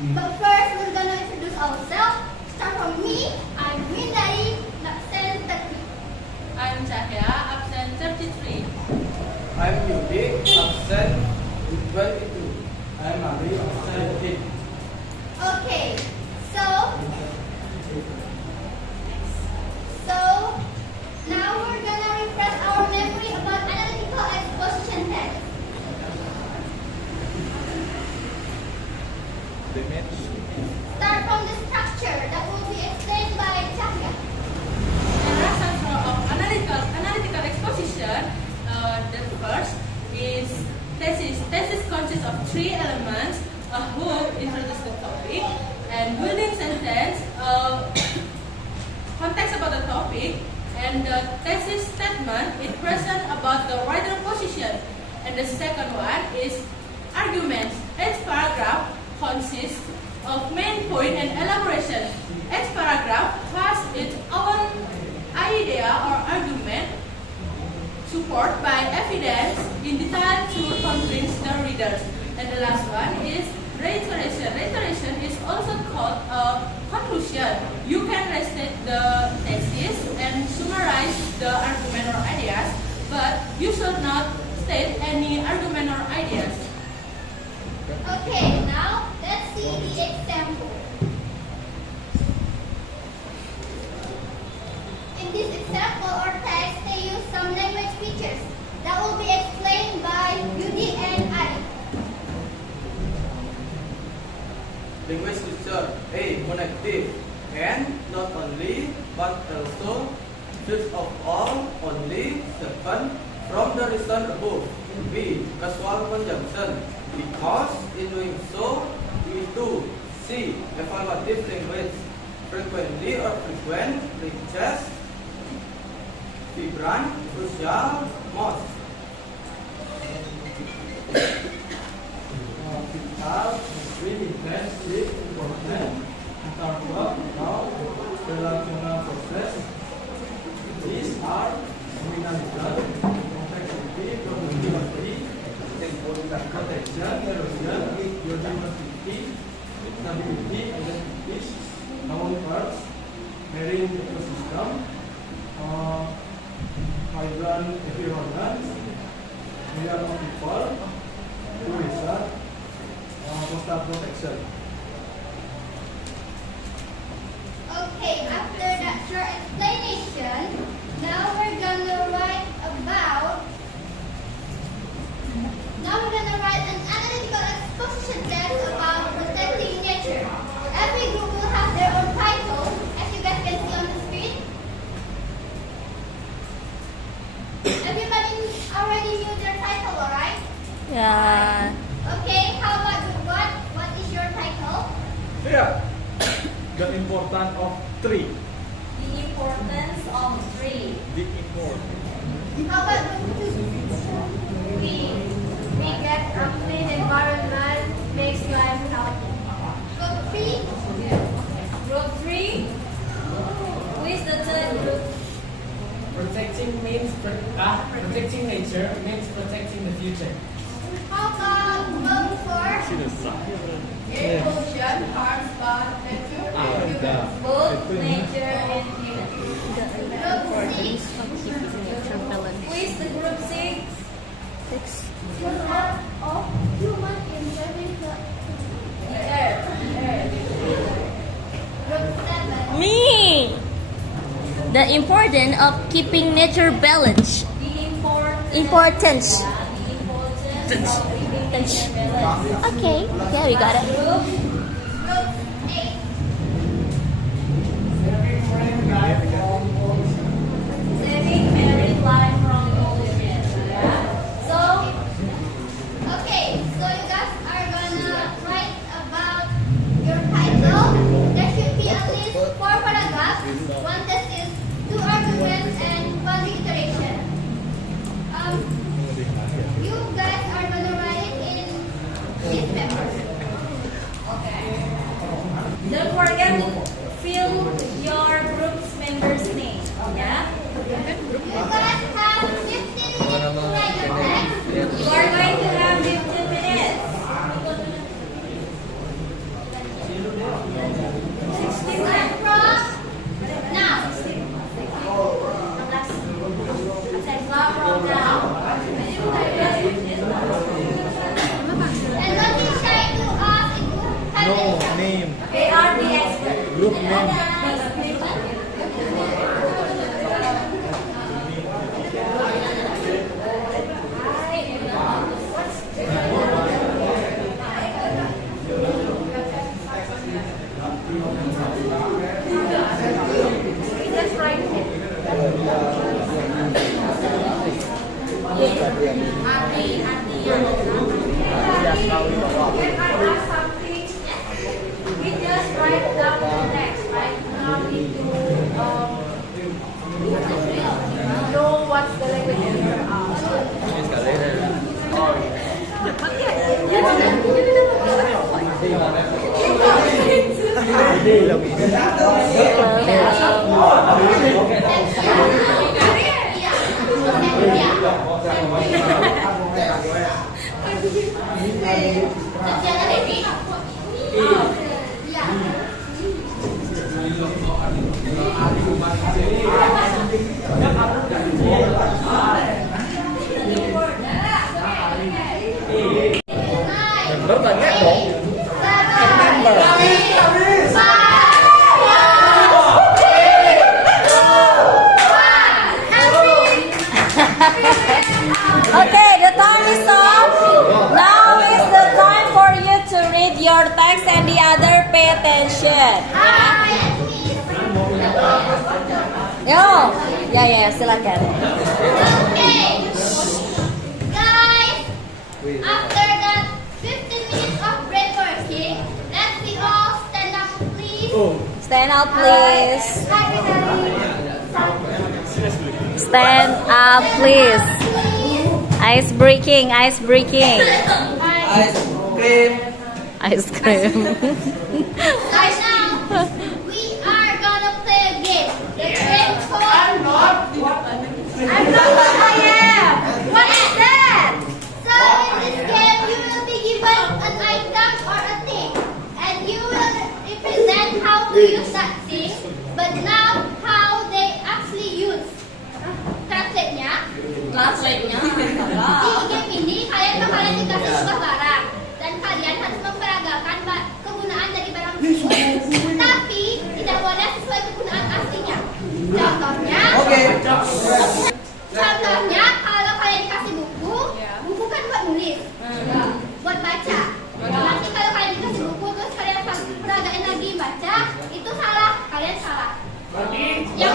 But first, we're gonna introduce ourselves. Start from me. I'm Windari, absent 30. I'm Cahya, absent 33. I'm Yudi, absent 22. I'm Ari, absent 8. Okay, so now we're gonna refresh our memory about analytical exposition test. Start from the structure that will be explained by Cahya. The structure of analytical exposition, the first is thesis. Thesis consists of three elements: a hook, introduce the topic, and building sentence, context about the topic, and the thesis statement it present about the writer position. And the second one is arguments. Each paragraph consists of main point and elaboration. Each paragraph has its own idea or argument, support by evidence in detail to convince the readers. And the last one is reiteration. Reiteration is also called a conclusion. You can restate the thesis and summarize the argument or ideas, but you should not state any argument or ideas. Okay, now let's see the example. In this example or text, they use some language features that will be explained by Yudi and Ari. Language feature A. Connective, and not only but also. First of all, only. Second, from the reason above. B. Casual conjunction, because in doing so we do. C. Evaluative language, frequently or frequent, just, vibrant, crucial, most. Vital, really intense, deep, important, interval, now, relational process. These are nominalism, complexity, probability, context, erosion, biodiversity, stability, identities, known parts, marine ecosystem, migrant environment, million of people, tourism, coastal protection. Okay, after that short explanation, now we're gonna write an analytical exposition test about protecting nature. Every group will have their own title, as you guys can see on the screen. Everybody already knew their title, alright? Yeah. Okay, how about group one? What is your title? Yeah. The importance of tree. The importance of tree. The importance. How about group two? We get a clean environment makes life healthy. Group three? Group 3. Who is the third group? Protecting nature means protecting the future. How about group four? Air pollution harms both nature and humans. Both nature and human. Group six? Who is the group 6? The role of human in saving the Earth. Group seven? Me! The importance of keeping nature balanced. The importance. Importance. Yeah, the importance of keeping nature balance. Okay, yeah, we got it. Group Group eight? saving marine life from pollution. Yeah. So Okay, so you guys are gonna write about your title. There should be at least 4 paragraphs, 1 thesis, 2 arguments, and 1 reiteration. You guys are gonna write it in this paper. okay. Don't forget to fill your group's members' name. Yeah. You guys have 15 minutes to write your text. You are going to have 15 minutes. group name. Bertanya dong. Okay, the time is up. Now is the time for you to read your text and the other pay attention. Yo, ya, silakan. Okay. Guys, after that 15 minutes of break working, let's we all stand up, please. Stand up, please. Stand up, please. Ice breaking. Ice cream. Ice cream. Guys, now we are gonna play a game. The game called I'm not what I am. What is that? So in this game, you will be given an item or a thing, and you will represent how to use that thing. But now, how they actually use. Translate-nya. Di game ini kalian bakalan dikasih sebuah barang dan kalian harus memperagakan kegunaan dari barang tersebut, tapi tidak boleh sesuai kegunaan aslinya. Contohnya, contohnya kalau kalian dikasih buku, buku kan buat nulis, buat baca. Nanti kalau kalian dikasih buku terus kalian peragain lagi baca, itu salah, kalian salah. Yang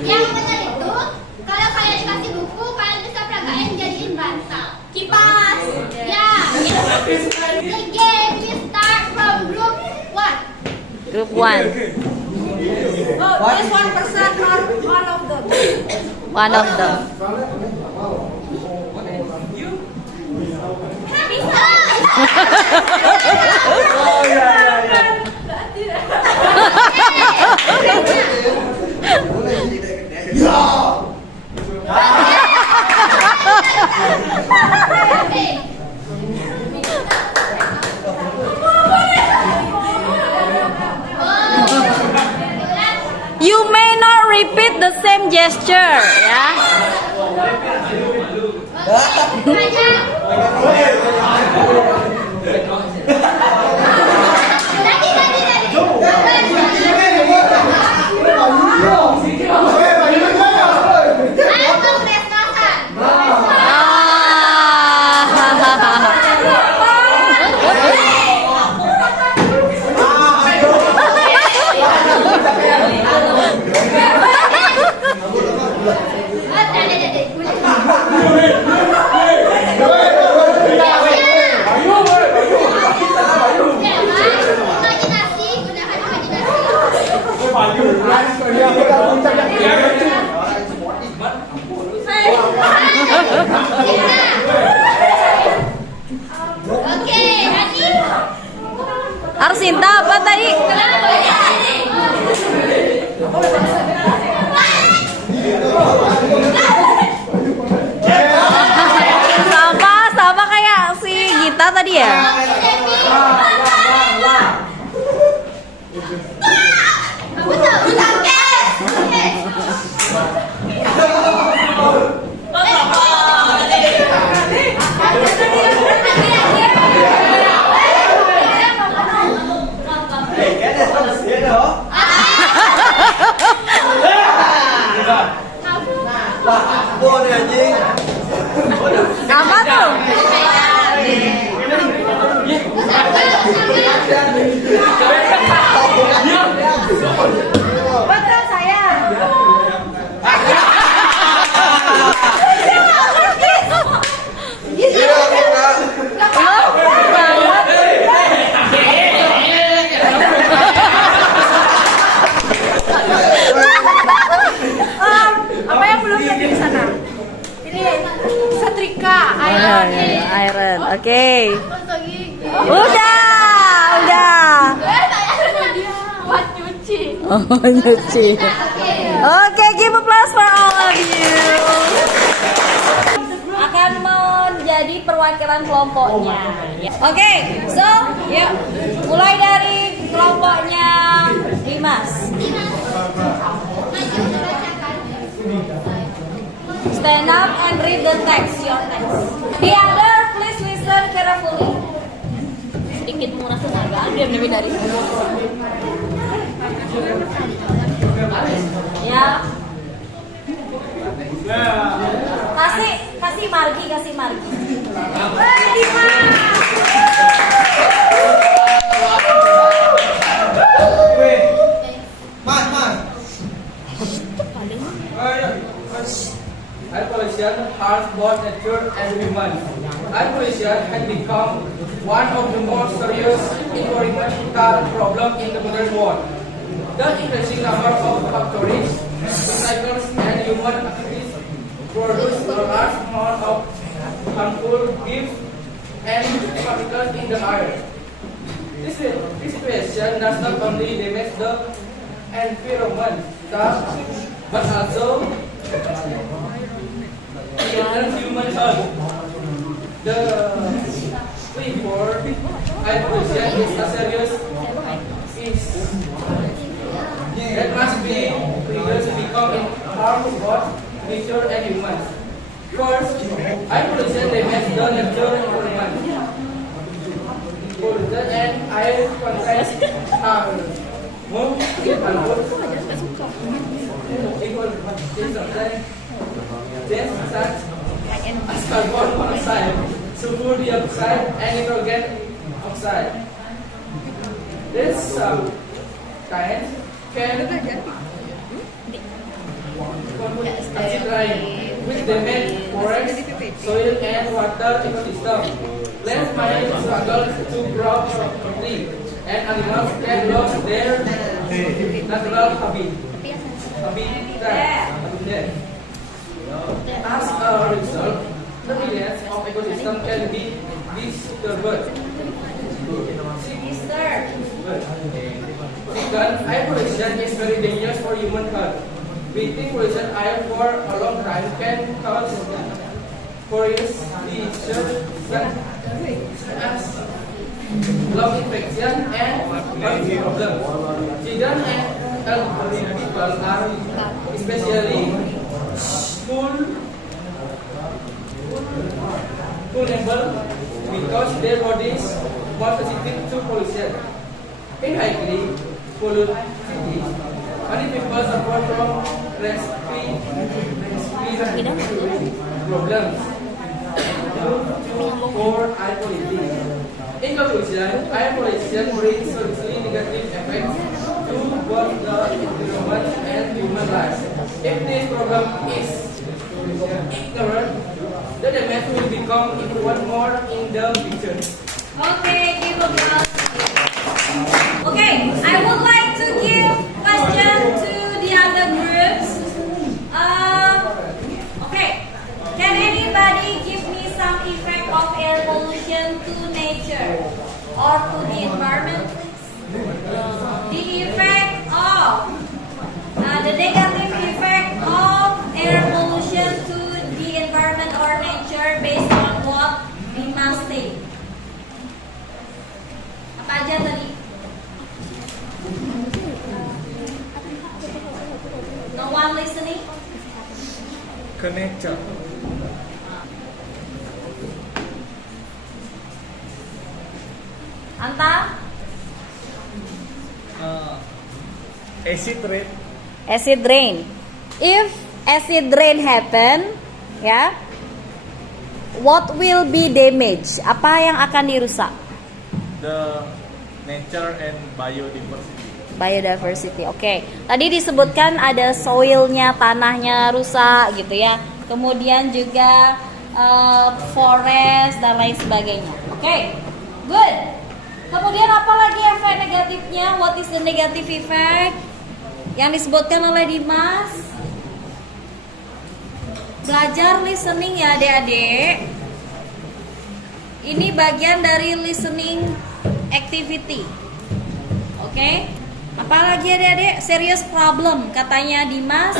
Yang benar itu, kalau kalian dikasih buku, kalian bisa peragain jadiin bantal. Kipas. Ya. The game will start from group 1. Group 1. Just 1% or all of them. One of them. You may not repeat the same gesture, ya. Oke, Ani. Arsinta apa tadi? Sama kayak si Gita tadi ya? Kamu tahu? Setrika, Ah, iron. ya, iron. Oke. Gosok gigi. Udah. Buat cuci. Oh, nyuci. Oke, give applause for all of you. Akan menjadi perwakilan kelompoknya. Oke, so yuk mulai dari kelompoknya Dimas. Maju bacakan. Stand up and read the text, your text. The other, please listen carefully. Sedikit murah tenaga, dia lebih dari Ya. Kasih margi. Isolation harms both nature and human. Isolation has become one of the most serious environmental problems in the modern world. The increasing number of factories, recyclers, and human activities produce a large amount of harmful gifts and particles in the air. This situation does not only damage the environment, but also threaten human health. The report air pollution is a serious issue that must be prevented to become harm to both nature and humans. First, air pollution damages the natural environment. Pollution and air contains harmful as carbon monoxide, sulfur dioxide, and nitrogen oxide. This kind can acid rain, which damage forests, soil, and water ecosystem. Plants might struggle to grow properly, and animals can lose their natural habitat. As a result, the balance of ecosystem can be disturbed. Second, air pollution is very dangerous for human health. Breathing pollution air for a long time can cause serious diseases as lung infection and heart problems. Children and elderly people are especially vulnerable because their bodies more sensitive to pollution. In highly polluted cities, many people suffer from respiratory problems due to poor air quality. In conclusion, air pollution brings seriously negative effects to both the environment and human life. If this problem is ignored, the damage will become even more in the future. Okay, give applause. Okay, I would like to give question to the other groups. Okay, can anybody give me some effect of air pollution to nature or to the environment? The effect of the negative effect of air pollution to the environment or nature based on what we must say. Apa aja tadi? No one listening? Ke nature. Anta? Acid rain. Acid rain. If acid rain happen, ya, what will be damage? Apa yang akan dirusak? The nature and biodiversity. Biodiversity. Oke. Tadi disebutkan ada soilnya, tanahnya rusak gitu ya. Kemudian juga forest dan lain sebagainya. Oke. Good. Kemudian apa lagi efek negatifnya? What is the negative effect yang disebutkan oleh Dimas? belajar listening ya adik-adik. Ini bagian dari listening activity. Oke. Apalagi adik-adik? Serious problem katanya Dimas.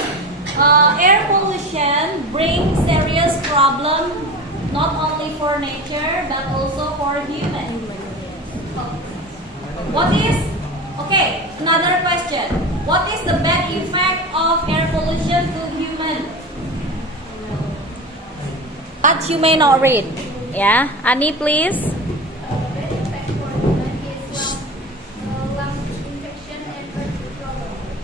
Air pollution brings serious problem not only for nature but also for human. What is another question. What is the bad effect of air pollution to human? But you may not read. Ya, Ani please.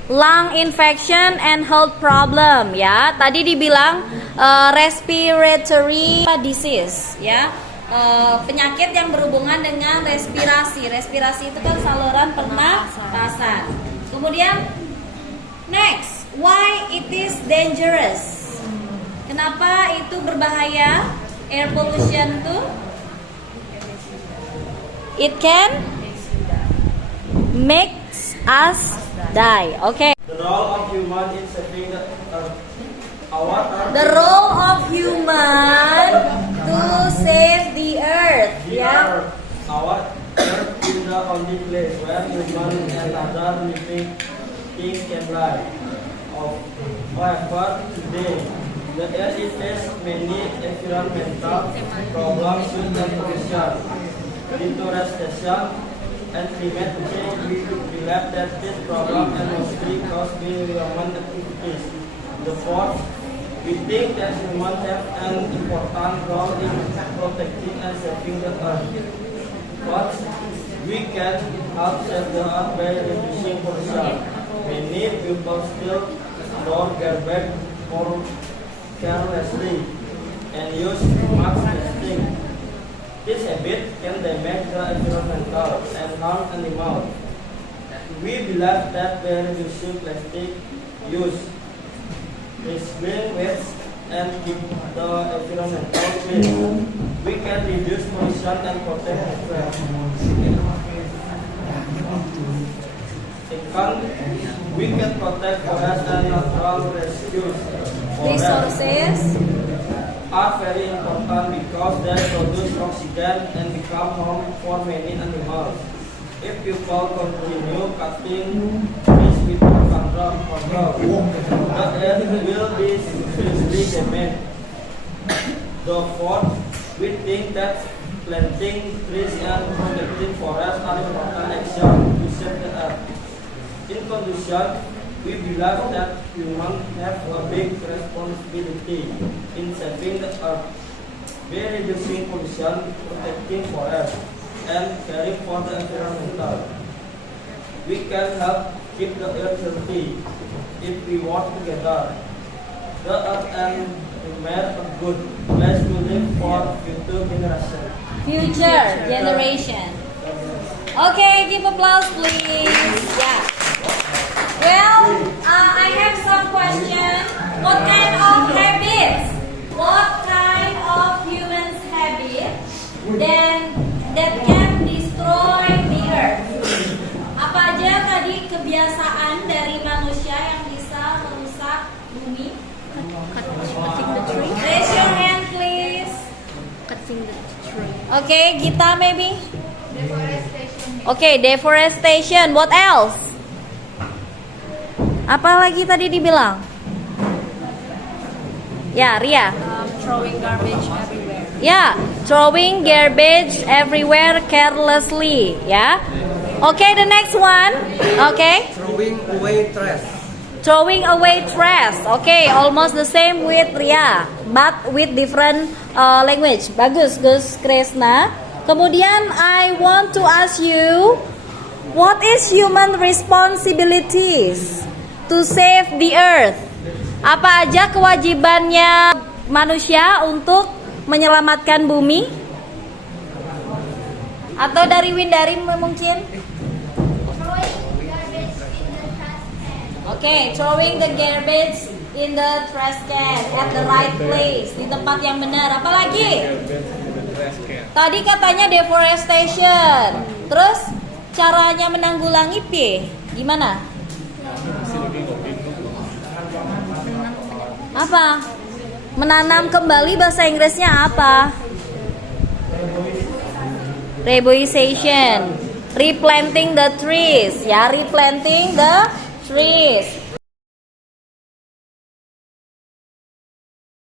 Lung infection and health problem ya. Tadi dibilang respiratory disease ya. Penyakit yang berhubungan dengan respirasi. Respirasi itu kan saluran pernapasan. Kemudian next, why it is dangerous? Kenapa itu berbahaya? Air pollution tuh it can makes us die. Okay. The role of human in saving our earth. The role of human to save the earth. Yeah. Our earth is the only place where human and other living things can live. However, today the earth faces many environmental problems such as pollution, deforestation, and climate change. We believe that this problem is mostly caused by human activities. Therefore, we think that humans have an important role in protecting and saving the earth. But we can help save the earth by reducing pollution. Many people still store garbage or carelessly and use mass plastic. This habit can damage the environment and harm animals. We believe that by reducing plastic use, recycling waste, and keep the environment clean, we can reduce pollution and protect the earth. Second, we can protect forests and natural Resources are very important because they produce oxygen and become home for many animals. If people continue cutting trees without control, the earth will be seriously damaged. Therefore, we think that planting trees and protecting forests are important actions to save the earth. In conclusion, we believe that humans have a big responsibility in saving the earth by reducing pollution, protecting forests, and caring for the environment. We can help keep the earth healthy if we work together. The earth and remain a good place to live for future generations. future generation. Okay, give applause please. Yeah. Well, I have some questions. What kind of habits? What kind of humans habits that can destroy the earth? Apa aja tadi kebiasaan dari manusia yang bisa merusak bumi? Cutting the tree. Raise your hand please. Cutting the tree. Okay, Gita maybe? Deforestation. Okay, deforestation. What else? Apa lagi tadi dibilang? Ya, Ria. Throwing garbage everywhere. Ya, throwing garbage everywhere carelessly. Ya. Okay, the next one. Okay. Throwing away trash. Throwing away trash. Okay, almost the same with Ria, but with different language. Bagus, Gus Kresna. Kemudian I want to ask you, what is human responsibilities to save the earth? Apa aja kewajibannya manusia untuk menyelamatkan bumi? Atau dari Windari mungkin? Okay, throwing the garbage in the trash can at the right place, di tempat yang benar. Apalagi? Tadi katanya deforestation. Terus caranya menanggulangi gimana? Apa? Menanam kembali bahasa Inggrisnya apa? Reboisation. Replanting the trees. Ya, replanting the trees.